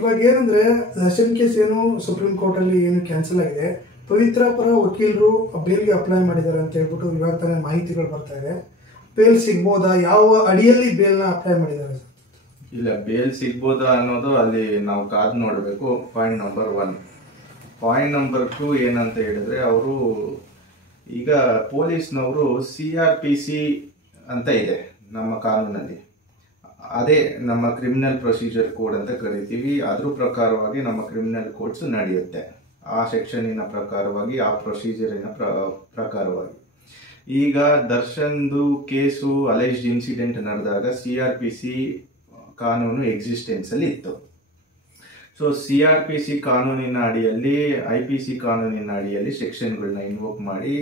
ಇವಾಗ ಏನಂದ್ರೆ ದರ್ಶನ್ ಕೇಸ್ ಏನು ಸುಪ್ರೀಂ ಕೋರ್ಟ್ ಅಲ್ಲಿ ಏನು ಕ್ಯಾನ್ಸಲ್ ಆಗಿದೆ, ಪವಿತ್ರ ಪರ ವಕೀಲರು ಬೇಲ್ಗೆ ಅಪ್ಲೈ ಮಾಡಿದ್ದಾರೆ ಅಂತ ಹೇಳ್ಬಿಟ್ಟು ಇವಾಗ ತಾನೇ ಮಾಹಿತಿಗಳು ಬರ್ತಾ ಇದೆ. ಬೇಲ್ ಸಿಗ್ಬೋದಾ, ಯಾವ ಅಡಿಯಲ್ಲಿ ಬೇಲ್ನ ಅಪ್ಲೈ ಮಾಡಿದ್ದಾರೆ? ಇಲ್ಲ, ಬೇಲ್ ಸಿಗ್ಬೋದಾ ಅನ್ನೋದು ಅಲ್ಲಿ ನಾವು ಕಾದು ನೋಡಬೇಕು. Point number 1. ಪಾಯಿಂಟ್ ನಂಬರ್ 2 ಏನಂತ ಹೇಳಿದ್ರೆ, ಅವರು ಈಗ ಪೊಲೀಸ್ನವರು CRPC ಅಂತ ಇದೆ ನಮ್ಮ ಕಾನೂನಲ್ಲಿ, ಅದೇ ನಮ್ಮ ಕ್ರಿಮಿನಲ್ ಪ್ರೊಸೀಜರ್ ಕೋಡ್ ಅಂತ ಕರಿತೀವಿ. ಅದ್ರ ಪ್ರಕಾರವಾಗಿ ನಮ್ಮ ಕ್ರಿಮಿನಲ್ ಕೋಡ್ಸ್ ನಡೆಯುತ್ತೆ. ಆ ಸೆಕ್ಷನಿನ ಪ್ರಕಾರವಾಗಿ, ಆ ಪ್ರೊಸೀಜರಿನ ಪ್ರಕಾರವಾಗಿ. ಈಗ ದರ್ಶನ್ದು ಕೇಸು ಅಲೈಜ್ಡ್ ಇನ್ಸಿಡೆಂಟ್ ನಡೆದಾಗ CRPC ಕಾನೂನು ಎಕ್ಸಿಸ್ಟೆನ್ಸ್ ಅಲ್ಲಿ ಇತ್ತು. ಸೊ CRPC ಕಾನೂನಿನ ಅಡಿಯಲ್ಲಿ, IPC ಕಾನೂನಿನ ಅಡಿಯಲ್ಲಿ ಸೆಕ್ಷನ್ಗಳನ್ನ ಇನ್ವೋಕ್ ಮಾಡಿ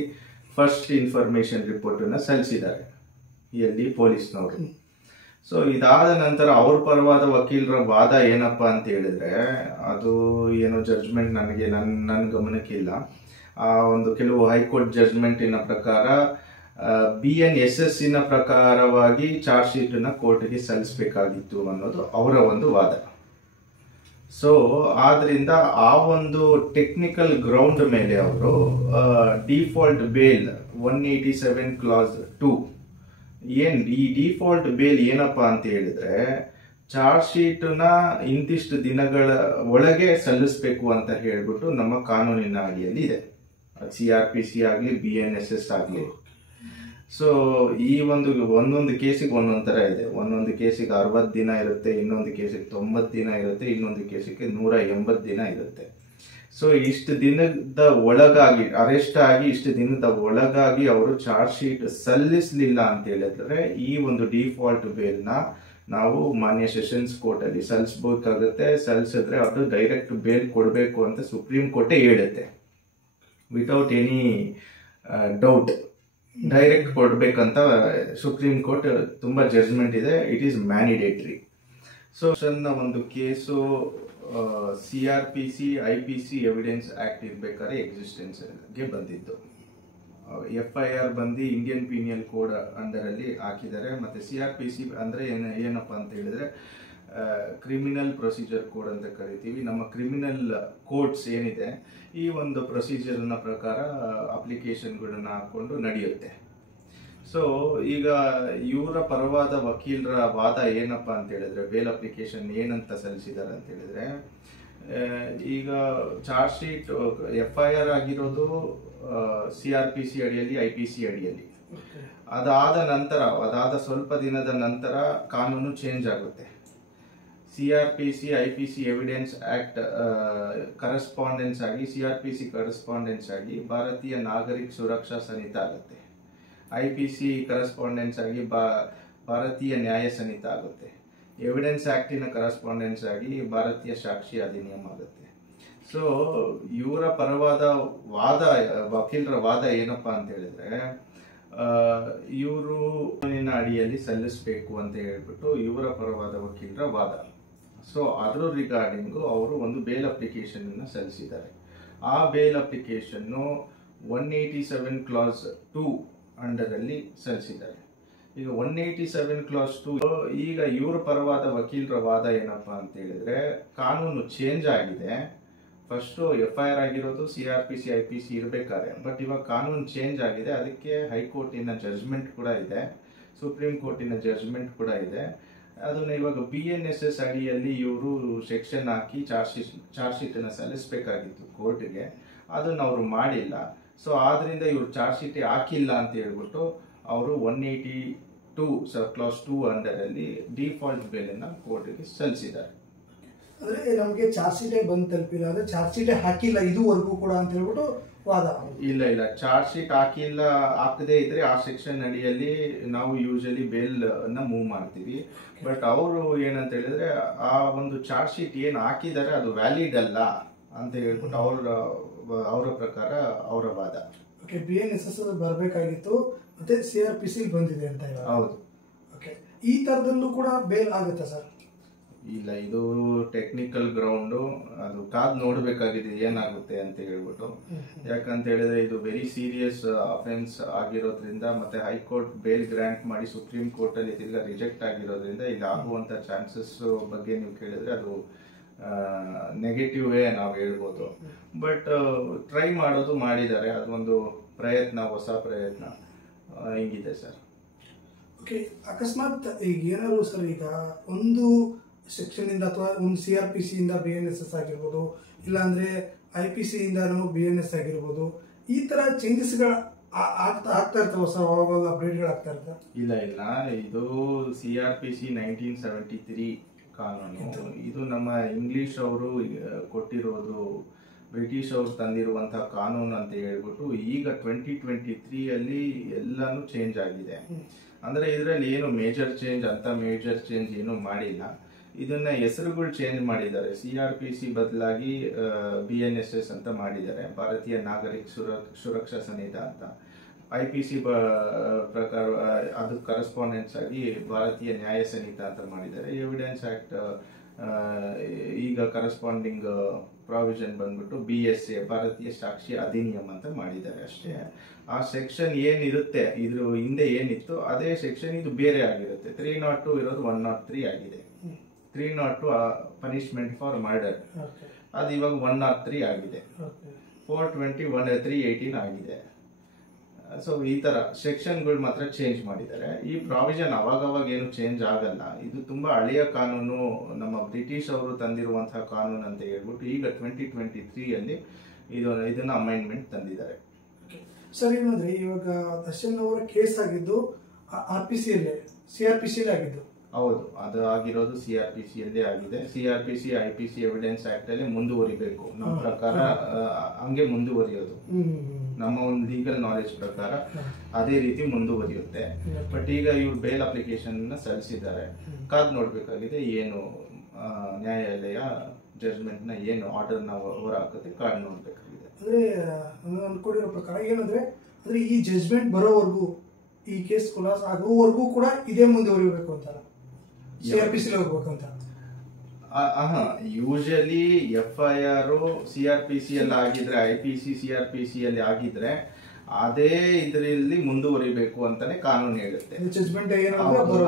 ಫಸ್ಟ್ ಇನ್ಫಾರ್ಮೇಶನ್ ರಿಪೋರ್ಟ್ ಅನ್ನ ಸಲ್ಲಿಸಿದ್ದಾರೆ ಎಲ್ಲಿ ಪೊಲೀಸ್ನವರು. ಸೊ ಇದಾದ ನಂತರ ಅವ್ರ ಪರವಾದ ವಕೀಲರ ವಾದ ಏನಪ್ಪಾ ಅಂತ ಹೇಳಿದ್ರೆ, ಅದು ಏನೋ ಜಡ್ಜ್ಮೆಂಟ್ ನನ್ನ ಗಮನಕ್ಕಿಲ್ಲ. ಆ ಒಂದು ಕೆಲವು ಹೈಕೋರ್ಟ್ ಜಡ್ಜ್ಮೆಂಟಿನ ಪ್ರಕಾರ BNSS ಪ್ರಕಾರವಾಗಿ ಚಾರ್ಜ್ ಶೀಟ್ ನ ಕೋರ್ಟ್ಗೆ ಸಲ್ಲಿಸಬೇಕಾಗಿತ್ತು ಅನ್ನೋದು ಅವರ ಒಂದು ವಾದ. ಸೊ ಆದ್ರಿಂದ ಆ ಒಂದು ಟೆಕ್ನಿಕಲ್ ಗ್ರೌಂಡ್ ಮೇಲೆ ಅವರು ಡಿಫಾಲ್ಟ್ ಬೇಲ್ 187 ಕ್ಲಾಸ್ 2 ಈ ಡಿಫಾಲ್ಟ್ ಬೇಲ್ ಏನಪ್ಪಾ ಅಂತ ಹೇಳಿದ್ರೆ, ಚಾರ್ಜ್ ಶೀಟ್ ನ ಇಂತಿಷ್ಟು ದಿನಗಳ ಒಳಗೆ ಸಲ್ಲಿಸಬೇಕು ಅಂತ ಹೇಳ್ಬಿಟ್ಟು ನಮ್ಮ ಕಾನೂನಿನ ಅಡಿಯಲ್ಲಿ ಇದೆ. CRPC ಆಗ್ಲಿ BNSS ಆಗ್ಲಿ. ಸೊ ಈ ಒಂದೊಂದು ಕೇಸಿಗೆ ಒಂದೊಂದ್ ತರ ಇದೆ. ಒಂದೊಂದು ಕೇಸಿಗೆ 60 ದಿನ ಇರುತ್ತೆ, ಇನ್ನೊಂದು ಕೇಸಿಗೆ 90 ದಿನ ಇರುತ್ತೆ, ಇನ್ನೊಂದು ಕೇಸಿಗೆ 180 ದಿನ ಇರುತ್ತೆ. ಸೊ ಇಷ್ಟು ದಿನದ ಒಳಗಾಗಿ ಅರೆಸ್ಟ್ ಆಗಿ ಇಷ್ಟು ದಿನದ ಒಳಗಾಗಿ ಅವರು ಚಾರ್ಜ್ ಶೀಟ್ ಸಲ್ಲಿಸಲಿಲ್ಲ ಅಂತ ಹೇಳಿದ್ರೆ, ಈ ಒಂದು ಡಿಫಾಲ್ಟ್ ಬೇಲ್ ನ ನಾವು ಮಾನ್ಯ ಸೆಷನ್ಸ್ ಕೋರ್ಟ್ ಅಲ್ಲಿ ಸಲ್ಲಿಸಬೇಕಾಗುತ್ತೆ. ಸಲ್ಲಿಸಿದ್ರೆ ಅದು ಡೈರೆಕ್ಟ್ ಬೇಲ್ ಕೊಡಬೇಕು ಅಂತ ಸುಪ್ರೀಂ ಕೋರ್ಟ್ ಹೇಳುತ್ತೆ. ವಿತೌಟ್ ಎನಿ ಡೌಟ್ ಡೈರೆಕ್ಟ್ ಕೊಡ್ಬೇಕಂತ ಸುಪ್ರೀಂ ಕೋರ್ಟ್ ತುಂಬಾ ಜಡ್ಜ್ಮೆಂಟ್ ಇದೆ. It is mandatory. ಸೊ ಒಂದು case CRPC IPC evidence act ಇರ್ಬೇಕಾದ್ರೆ ಎಕ್ಸಿಸ್ಟೆನ್ಸ್ ಗೆ ಬಂದಿತ್ತು. FIR ಬಂದು ಇಂಡಿಯನ್ ಪೀನಿಯಲ್ ಕೋಡ್ ಅಂಡರ್ ಅಲ್ಲಿ ಹಾಕಿದ್ದಾರೆ. ಮತ್ತೆ CRPC ಅಂದ್ರೆ ಏನಪ್ಪಾ ಅಂತ ಹೇಳಿದ್ರೆ, ಕ್ರಿಮಿನಲ್ ಪ್ರೊಸೀಜರ್ ಕೋಡ್ ಅಂತ ಕರಿತೀವಿ. ನಮ್ಮ ಕ್ರಿಮಿನಲ್ ಕೋಡ್ಸ್ ಏನಿದೆ, ಈ ಒಂದು ಪ್ರೊಸೀಜರ್ ನ ಪ್ರಕಾರ ಅಪ್ಲಿಕೇಶನ್ಗಳನ್ನ ಹಾಕೊಂಡು ನಡೆಯುತ್ತೆ. ಸೊ ಈಗ ಇವರ ಪರವಾದ ವಕೀಲರ ವಾದ ಏನಪ್ಪಾ ಅಂತ ಹೇಳಿದ್ರೆ, ಬೇಲ್ ಅಪ್ಲಿಕೇಶನ್ ಏನಂತ ಸಲ್ಲಿಸಿದ್ದಾರೆ ಅಂತ ಹೇಳಿದ್ರೆ, ಈಗ ಚಾರ್ಜ್ ಶೀಟ್ FIR ಆಗಿರೋದು CRPC ಅಡಿಯಲ್ಲಿ, IPC ಅಡಿಯಲ್ಲಿ. ಅದಾದ ಸ್ವಲ್ಪ ದಿನದ ನಂತರ ಕಾನೂನು ಚೇಂಜ್ ಆಗುತ್ತೆ. CRPC IPC evidence act correspondence ಆಗಿ CRPC ಕರೆಸ್ಪಾಂಡೆನ್ಸ್ ಆಗಿ ಭಾರತೀಯ ನಾಗರಿಕ ಸುರಕ್ಷಾ ಸಮಿತಿ ಆಗುತ್ತೆ. IPC ಕರೆಸ್ಪಾಂಡೆನ್ಸ್ ಆಗಿ ಭಾರತೀಯ ನ್ಯಾಯ ಸಮಿತಿ ಆಗುತ್ತೆ. ಎವಿಡೆನ್ಸ್ ಆಕ್ಟಿನ ಕರೆಸ್ಪಾಂಡೆನ್ಸ್ ಆಗಿ ಭಾರತೀಯ ಸಾಕ್ಷಿ ಅಧಿನಿಯಮ ಆಗುತ್ತೆ. ಸೊ ಇವರ ಪರವಾದ ವಕೀಲರ ವಾದ ಏನಪ್ಪಾ ಅಂತ ಹೇಳಿದ್ರೆ, ಇವರು ಕಾನೂನಿನ ಅಡಿಯಲ್ಲಿ ಸಲ್ಲಿಸಬೇಕು ಅಂತ ಹೇಳ್ಬಿಟ್ಟು ಇವರ ಪರವಾದ ವಕೀಲರ ವಾದ. ಸೊ ಅದರ ರಿಗಾರ್ಡಿಂಗ್ ಅವರು ಒಂದು ಬೇಲ್ ಅಪ್ಲಿಕೇಶನ್ ಅನ್ನ ಸಲ್ಲಿಸಿದ್ದಾರೆ. ಆ ಬೇಲ್ ಅಪ್ಲಿಕೇಶನ್ 187 ಕ್ಲಾಸ್ 2 ಅಂಡರ್ ಅಲ್ಲಿ ಸಲ್ಲಿಸಿದ್ದಾರೆ. ಈಗ 187 ಕ್ಲಾಸ್ 2 ಈಗ ಇವರ ಪರವಾದ ವಕೀಲರ ವಾದ ಏನಪ್ಪಾ ಅಂತ ಹೇಳಿದ್ರೆ, ಕಾನೂನು ಚೇಂಜ್ ಆಗಿದೆ. ಫಸ್ಟ್ FIR ಆಗಿರೋದು CRPC IPC ಇರಬೇಕಾದ್ರೆ, ಬಟ್ ಇವಾಗ ಕಾನೂನು ಚೇಂಜ್ ಆಗಿದೆ. ಅದಕ್ಕೆ ಹೈಕೋರ್ಟಿನ ಜಡ್ಜ್ಮೆಂಟ್ ಕೂಡ ಇದೆ, ಸುಪ್ರೀಂ ಕೋರ್ಟಿನ ಜಡ್ಜ್ಮೆಂಟ್ ಕೂಡ ಇದೆ. ಅದನ್ನ ಇವಾಗ BNSS ಅಡಿಯಲ್ಲಿ ಇವರು ಸೆಕ್ಷನ್ ಹಾಕಿ ಚಾರ್ಜ್ ಶೀಟ್ ಅನ್ನ ಸಲ್ಲಿಸಬೇಕಾಗಿತ್ತು ಕೋರ್ಟ್ಗೆ. ಅದನ್ನ ಅವರು ಮಾಡಿಲ್ಲ. ಸೊ ಆದ್ರಿಂದ ಇವರು ಚಾರ್ಜ್ ಶೀಟ್ ಹಾಕಿಲ್ಲ ಅಂತ ಹೇಳ್ಬಿಟ್ಟು ಅವರು 182 ಕ್ಲಾಸ್ 2 ಅಂಡರ್ ಅಲ್ಲಿ ಡಿಫಾಲ್ಟ್ ಬೇಲ್ ಅನ್ನ ಕೋರ್ಟ್ಗೆ ಸಲ್ಲಿಸಿದ್ದಾರೆ. ಅಂದ್ರೆ ನಮ್ಗೆ ಚಾರ್ಜ್ ಶೀಟೇ ಬಂದು ತಲುಪಿಲ್ಲ, ಅಂದ್ರೆ ಚಾರ್ಜ್ ಶೀಟೇ ಹಾಕಿಲ್ಲ ಇದುವರೆಗೂ ಕೂಡ ಅಂತ ಹೇಳ್ಬಿಟ್ಟು ವಾದ. ಇಲ್ಲ, ಚಾರ್ಜ್ ಶೀಟ್ ಹಾಕದೇ ಇದ್ರೆ ಆ ಸೆಕ್ಷನ್ ಅಡಿಯಲ್ಲಿ ನಾವು ಯೂಶಲಿ ಬೇಲ್ ನ ಮೂವ್ ಮಾಡ್ತೀವಿ. ಬಟ್ ಅವರು ಏನಂತ ಹೇಳಿದ್ರೆ, ಆ ಒಂದು ಚಾರ್ಜ್ ಶೀಟ್ ಏನ್ ಹಾಕಿದ್ದಾರೆ ಅದು ವ್ಯಾಲಿಡ್ ಅಲ್ಲ ಅಂತ ಹೇಳ್ಬಿಟ್ಟು ಅವರ ಪ್ರಕಾರ ಅವರ ವಾದ. BNSS ಬರಬೇಕಾಗಿತ್ತು, ಮತ್ತೆ CRPC ಬಂದಿದೆ ಅಂತ. ಹೌದು. ಈ ತರದಲ್ಲೂ ಕೂಡ ಬೇಲ್ ಆಗುತ್ತಾ ಸರ್? ಇಲ್ಲ, ಇದು ಟೆಕ್ನಿಕಲ್ ಗ್ರೌಂಡ್, ಅದು ಕಾದ್ ನೋಡ್ಬೇಕಾಗಿದೆ ಏನಾಗುತ್ತೆ ಅಂತ ಹೇಳ್ಬಿಟ್ಟು. ಯಾಕಂತ ಹೇಳಿದ್ರೆ ಇದು ವೆರಿ ಸೀರಿಯಸ್ ಅಫೆನ್ಸ್ ಆಗಿರೋದ್ರಿಂದ, ಮತ್ತೆ ಹೈಕೋರ್ಟ್ ಬೇಲ್ ಗ್ರಾಂಟ್ ಮಾಡಿ ಸುಪ್ರೀಂ ಕೋರ್ಟ್ ಅಲ್ಲಿ ತಿರ್ಗಾ ರಿಜೆಕ್ಟ್ ಆಗಿರೋದ್ರಿಂದ ಇಲ್ಲಿ ಆಗುವಂತ ಚಾನ್ಸಸ್ ಬಗ್ಗೆ ನೀವು ಕೇಳಿದ್ರೆ ಅದು ನೆಗೆಟಿವೇ ನಾವು ಹೇಳ್ಬೋದು. ಬಟ್ ಟ್ರೈ ಮಾಡೋದು ಮಾಡಿದ್ದಾರೆ, ಅದೊಂದು ಪ್ರಯತ್ನ, ಹೊಸ ಪ್ರಯತ್ನ ಹಿಂಗಿದೆ ಸರ್. ಓಕೆ, ಅಕಸ್ಮಾತ್ ಈಗ ಏನಾದ್ರು ಸರ್, ಈಗ ಒಂದು ಸೆಕ್ಷನ್ ಇಂದ ಅಥವಾ ಒಂದು CRPC ಇಂದ BNSS ಆಗಿರ್ಬೋದು, ಇಲ್ಲಾಂದ್ರೆ IPC ಇಂದನೂ BNS ಆಗಿರ್ಬೋದು, ಈ ತರ ಚೇಂಜಸ್ಗಳು ಆಗ್ತಾ ಇರ್ತಾವ ಸರ್, ಅವಾಗ ಅಪ್ಡೇಟ್ಗಳು ಆಗ್ತಾ ಇರ್ತಾವೆ? ಇಲ್ಲ, ಇದು CRPC 1973 ಕಾನೂನು. ಇದು ನಮ್ಮ ಇಂಗ್ಲಿಷ್ ಅವರು ಕೊಟ್ಟಿರೋದು, ಬ್ರಿಟಿಷ್ ಅವರು ತಂದಿರುವಂತಹ ಕಾನೂನು ಅಂತ ಹೇಳ್ಬಿಟ್ಟು ಈಗ 2023 ಅಲ್ಲಿ ಎಲ್ಲಾನು ಚೇಂಜ್ ಆಗಿದೆ. ಅಂದ್ರೆ ಇದರಲ್ಲಿ ಏನು ಮೇಜರ್ ಚೇಂಜ್ ಏನು ಮಾಡಿಲ್ಲ. ಇದನ್ನ ಹೆಸರುಗಳು ಚೇಂಜ್ ಮಾಡಿದ್ದಾರೆ. CRPC ಬದಲಾಗಿ BNSS ಅಂತ ಮಾಡಿದ್ದಾರೆ, ಭಾರತೀಯ ನಾಗರಿಕ ಸುರಕ್ಷಾ ಸನಿಧ ಅಂತ. IPC ಪ್ರಕಾರ ಅದು ಕರೆಸ್ಪಾಂಡೆನ್ಸ್ ಆಗಿ ಭಾರತೀಯ ನ್ಯಾಯ ಸನಿಧ ಅಂತ ಮಾಡಿದ್ದಾರೆ. ಎವಿಡೆನ್ಸ್ ಆಕ್ಟ್ ಈಗ ಕರೆಸ್ಪಾಂಡಿಂಗ್ ಪ್ರಾವಿಷನ್ ಬಂದ್ಬಿಟ್ಟು BSA, ಭಾರತೀಯ ಸಾಕ್ಷಿ ಅಧಿನಿಯಮ ಅಂತ ಮಾಡಿದ್ದಾರೆ ಅಷ್ಟೇ. ಆ ಸೆಕ್ಷನ್ ಏನಿರುತ್ತೆ, ಇದ್ರ ಹಿಂದೆ ಏನಿತ್ತು ಅದೇ ಸೆಕ್ಷನ್ ಇದು ಬೇರೆ ಆಗಿರುತ್ತೆ. 302 ಇರೋದು 103 ಆಗಿದೆ. 302 ಪನಿಷ್ಮೆಂಟ್ ಫಾರ್ ಮರ್ಡರ್, ಅದು ಇವಾಗ 103 ಆಗಿದೆ. 420 318 ಆಗಿದೆ. ಸೊ ಈ ತರ ಸೆಕ್ಷನ್ಗಳು ಮಾತ್ರ ಚೇಂಜ್ ಮಾಡಿದ್ದಾರೆ. ಈ ಪ್ರಾವಿಷನ್ ಅವಾಗ ಏನು ಚೇಂಜ್ ಆಗಲ್ಲ. ಇದು ತುಂಬಾ ಹಳೆಯ ಕಾನೂನು, ನಮ್ಮ ಬ್ರಿಟಿಷ್ ಅವರು ತಂದಿರುವಂತಹ ಕಾನೂನು ಅಂತ ಹೇಳ್ಬಿಟ್ಟು ಈಗ 2023 ಅಲ್ಲಿ ಇದನ್ನ ಅಮೆಂಡ್ಮೆಂಟ್ ತಂದಿದ್ದಾರೆ. ಸರ್, ಏನಂದ್ರೆ ಇವಾಗ ದರ್ಶನ್ ಅವರ ಕೇಸ್ ಆಗಿದ್ದು CRPC ಆಗಿದ್ದು? ಹೌದು, ಅದು ಆಗಿರೋದು CRPC ಅಲ್ಲೇ ಆಗಿದೆ. CRPC IPC ಎವಿಡೆನ್ಸ್ ಆಕ್ಟ್ ಅಲ್ಲಿ ಮುಂದುವರಿಬೇಕು ನಮ್ಮ ಪ್ರಕಾರ, ಹಂಗೆ ಮುಂದುವರಿಯೋದು. ನಮ್ಮ ಒಂದು ಲೀಗಲ್ ನಾಲೆಜ್ ಪ್ರಕಾರ ಅದೇ ರೀತಿ ಮುಂದುವರಿಯುತ್ತೆ. ಬಟ್ ಈಗ ಇವ್ರು ಬೇಲ್ ಅಪ್ಲಿಕೇಶನ್ ಸಲ್ಲಿಸಿದ್ದಾರೆ. ಕಾದ್ ನೋಡ್ಬೇಕಾಗಿದೆ ಏನು ನ್ಯಾಯಾಲಯ ಜಡ್ಜ್ಮೆಂಟ್ ನ ಏನು ಆರ್ಡರ್ ನ ಹೊರ ಹಾಕುತ್ತೆ, ಕಾದ್ ನೋಡ್ಬೇಕಾಗಿದೆ. ಅಂದ್ರೆ ಅನ್ಕೊಂಡಿರೋ ಪ್ರಕಾರ ಏನಂದ್ರೆ, ಅಂದ್ರೆ ಈ ಜಡ್ಜ್ಮೆಂಟ್ ಬರೋವರೆಗೂ, ಈ ಕೇಸ್ ಖುಲಾಸ ಆಗೋವರೆಗೂ ಕೂಡ ಇದೇ ಮುಂದುವರಿಬೇಕು ಅಂತ, CRPC ಹೋಗ್ಬೇಕು ಅಂತ. ಯೂಶಲಿ FIR CRPC ಅಲ್ಲಿ ಆಗಿದ್ರೆ, IPC CRPC ಅಲ್ಲಿ ಆಗಿದ್ರೆ ಅದೇ ಇದರಲ್ಲಿ ಮುಂದುವರಿಬೇಕು ಅಂತಾನೆ ಕಾನೂನು ಹೇಳುತ್ತೆ.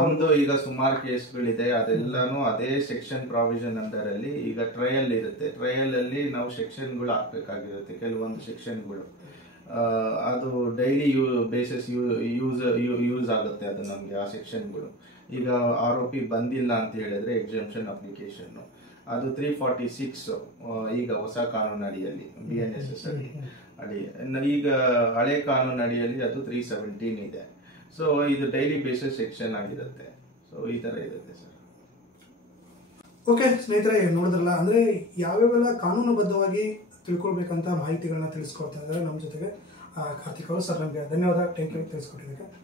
ನಮ್ದು ಈಗ ಸುಮಾರು ಕೇಸ್ಗಳಿದೆ, ಅದೆಲ್ಲಾನು ಅದೇ ಸೆಕ್ಷನ್ ಪ್ರಾವಿಷನ್ ಅಂಡರ್ ಅಲ್ಲಿ. ಈಗ ಟ್ರಯಲ್ ಇರುತ್ತೆ, ಟ್ರಯಲ್ ಅಲ್ಲಿ ನಾವು ಸೆಕ್ಷನ್ಗಳು ಹಾಕ್ಬೇಕಾಗಿರುತ್ತೆ. ಕೆಲವೊಂದು ಸೆಕ್ಷನ್ಗಳು ಅದು ಡೈಲಿ ಬೇಸಿಸ್ ಯೂಸ್ ಆಗುತ್ತೆ ಅದು ನಮ್ಗೆ ಆ ಸೆಕ್ಷನ್ಗಳು. ಈಗ ಆರೋಪಿ ಬಂದಿಲ್ಲ ಅಂತ ಹೇಳಿದ್ರೆ ಎಕ್ಸಂಪ್ಷನ್ ಅಪ್ಲಿಕೇಶನ್, ಅದು 346 ಈಗ ಹೊಸ ಕಾನೂನು ಅಡಿಯಲ್ಲಿ BNSS ಅಡಿ. ಈಗ ಹಳೆ ಕಾನೂನು ಅಡಿಯಲ್ಲಿ ಅದು 317 ಇದೆ. ಸೊ ಇದು ಡೈಲಿ ಬೇಸಿಸ್ ಸೆಕ್ಷನ್ ಆಗಿರುತ್ತೆ. ಸೊ ಈ ತರ ಇರುತ್ತೆ ಸರ್. ಓಕೆ ಸ್ನೇಹಿತರೆ, ನೋಡಿದ್ರಲ್ಲ, ಅಂದ್ರೆ ಯಾವ್ಯಾವೆಲ್ಲ ಕಾನೂನುಬದ್ಧವಾಗಿ ತಿಳ್ಕೊಳ್ಬೇಕಂತ ಮಾಹಿತಿಗಳನ್ನ ತಿಳಿಸ್ಕೊಡ್ತಾ ಇದ್ದಾರೆ ನಮ್ಮ ಜೊತೆಗೆ ಕಾರ್ತಿಕ್ ಅವರು. ಸರ್, ನಮಗೆ ಧನ್ಯವಾದ, ಥ್ಯಾಂಕ್ ಯು ತಿಳಿಸ್ಕೊಟ್ಟಿದ್ದಕ್ಕೆ.